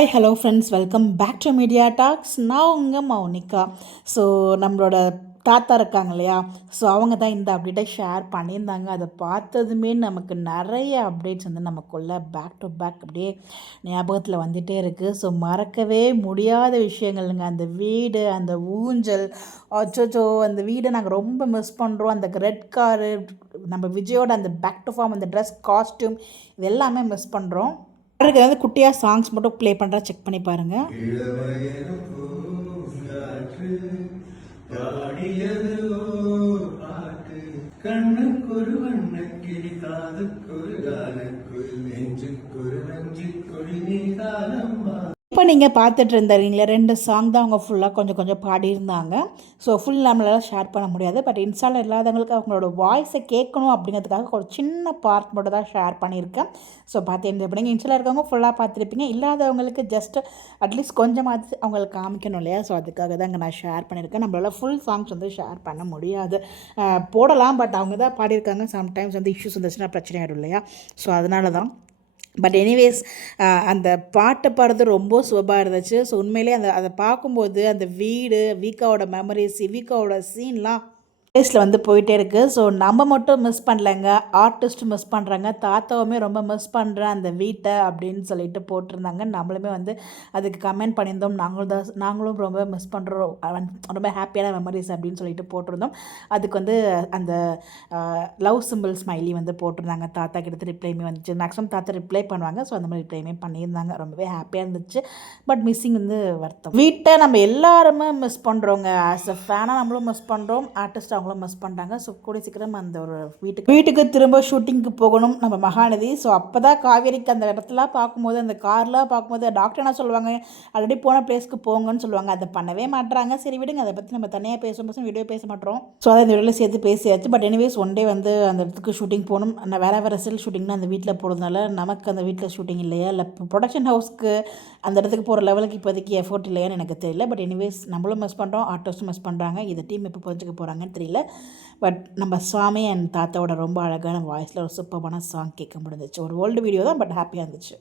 Hi hello friends, welcome back to media talks. நான் உங்கள் Mounika. So நம்மளோட தாத்தா இருக்காங்க இல்லையா, ஸோ அவங்க தான் இந்த அப்டேட்டை ஷேர் பண்ணியிருந்தாங்க. அதை பார்த்ததுமே நமக்கு நிறைய அப்டேட்ஸ் வந்து நமக்குள்ள பேக் டு பேக் அப்படியே ஞாபகத்தில் வந்துகிட்டே இருக்குது. ஸோ மறக்கவே முடியாத விஷயங்கள்ங்க. அந்த வீடு, அந்த ஊஞ்சல், அச்சோ அந்த வீடை நாங்கள் ரொம்ப மிஸ் பண்ணுறோம். அந்த ரெட் காரு, நம்ம விஜயோட அந்த பேக் டு ஃபார்ம், அந்த ட்ரெஸ், காஸ்ட்யூம், இது எல்லாமே மிஸ் பண்ணுறோம். அதுக்கு வந்து குட்டியாக சாங்ஸ் மட்டும் ப்ளே பண்ணுறா, செக் பண்ணி பாருங்கள். கண்ணுக்கு ஒரு வண்ணக்கிளி, காதுக்கு ஒரு காலக்குள், நெஞ்சுக்கு ஒரு நஞ்சுக்குள் நீதானம்மா. இப்போ நீங்கள் பார்த்துட்டு இருந்தீங்களே 2 சாங் தான் அவங்க ஃபுல்லாக கொஞ்சம் கொஞ்சம் பாடியிருந்தாங்க. ஸோ ஃபுல் நம்மளால் ஷேர் பண்ண முடியாது. பட் இன்ஸ்டாவில் இல்லாதவங்களுக்கு அவங்களோட வாய்ஸை கேட்கணும் அப்படிங்கிறதுக்காக ஒரு சின்ன பார்ட் மட்டும் தான் ஷேர் பண்ணியிருக்கேன். ஸோ பார்த்து எந்த எப்படிங்க இன்ஸ்டாவில் இருக்கவங்க ஃபுல்லாக பார்த்துருப்பீங்க. இல்லாதவங்களுக்கு ஜஸ்ட் அட்லீஸ்ட் கொஞ்சமாவது அவங்களுக்கு காமிக்கணும் இல்லையா, ஸோ அதுக்காக தான் இங்கே நான் ஷேர் பண்ணியிருக்கேன். நம்மளால் ஃபுல் சாங்ஸ் வந்து ஷேர் பண்ண முடியாது. போடலாம், பட் அவங்க தான் பாடியிருக்காங்க. சம்டைம்ஸ் வந்து இஷ்யூஸ் வந்துச்சுன்னா பிரச்சனை ஆகிடும் இல்லையா, ஸோ அதனால தான். பட் எனிவேஸ் அந்த பாட்டை பாடுறது ரொம்ப சூப்பராக இருந்துச்சு. ஸோ உண்மையிலே அதை பார்க்கும்போது அந்த வீடு, வீக்காவோட மெமரிஸ், வீக்காவோட சீன்லாம் ப்ளேஸில் வந்து போயிட்டே இருக்குது. ஸோ நம்ம மட்டும் மிஸ் பண்ணலைங்க, ஆர்டிஸ்ட்டும் மிஸ் பண்ணுறாங்க. தாத்தாவுமே ரொம்ப மிஸ் பண்ணுறேன் அந்த வீட்டை அப்படின்னு சொல்லிட்டு போட்டிருந்தாங்க. நம்மளுமே வந்து அதுக்கு கமெண்ட் பண்ணியிருந்தோம். நாங்களும் ரொம்ப மிஸ் பண்ணுறோம், ரொம்ப ஹாப்பியான மெமரிஸ் அப்படின்னு சொல்லிட்டு போட்டிருந்தோம். அதுக்கு வந்து அந்த லவ் சிம்பிள் ஸ்மைலி வந்து போட்டிருந்தாங்க. தாத்தா கிட்ட ரிப்ளைமே வந்துச்சு. மேக்ஸிமம் தாத்தா ரிப்ளை பண்ணுவாங்க. ஸோ அந்த மாதிரி ரிப்ளைமே பண்ணியிருந்தாங்க. ரொம்பவே ஹாப்பியாக இருந்துச்சு. பட் மிஸ்ஸிங் வந்து வருத்தம். வீட்டை நம்ம எல்லாருமே மிஸ் பண்ணுறோங்க. ஆஸ் அ ஃபேனாக நம்மளும் மிஸ் பண்ணுறோம், ஆர்டிஸ்ட் அவங்களும் மிஸ் பண்ணுறாங்க. ஸோ கூடிய சீக்கிரம் அந்த ஒரு வீட்டுக்கு திரும்ப ஷூட்டிங்க்கு போகணும் நம்ம மகாநதி. ஸோ அப்போ தான் காவேரிக்கு அந்த இடத்துலாம் பார்க்கும்போது, அந்த கார்லாம் பார்க்கும்போது டாக்டர் என்ன சொல்லுவாங்க, ஆல்ரெடி போன பிளேஸ்க்கு போங்கன்னு சொல்லுவாங்க. அதை பண்ணவே மாட்டுறாங்க. சரி விடுங்க, அதை பற்றி நம்ம தனியாக பேசும் வீடியோ பேச மாட்டோம். ஸோ அதை இந்த வீடியோவில் சேர்த்து பேசியாச்சு. பட் எனிவேஸ் ஒன் டே வந்து அந்த இடத்துக்கு ஷூட்டிங் போகணும். நான் வேறு ஸ்டில் ஷூட்டிங்னா அந்த வீட்டில் போகிறதுனால நமக்கு அந்த வீட்டில் ஷூட்டிங் இல்லையா, இல்லை ப்ரொடக்ஷன் ஹவுஸ்க்கு அந்த இடத்துக்கு போகிற லெவலுக்கு இப்போதைக்கு எஃபோர்ட் இல்லையான்னு எனக்கு தெரியல. பட் எனிவேஸ் நம்மளும் மிஸ் பண்ணுறோம், ஆர்டிஸ்ட்டும் மிஸ் பண்ணுறாங்க. இந்த டீம் எப்போ புரிஞ்சுக்க போகிறாங்கன்னு தெரியல. பட் நம்ம சுவாமி அண்ட் தாத்தாவோட ரொம்ப அழகான வாய்ஸில் ஒரு சூப்பரான சாங் கேட்க முடிஞ்சிச்சு. ஒரு ஓல்டு வீடியோ தான், பட் ஹாப்பியாக இருந்துச்சு.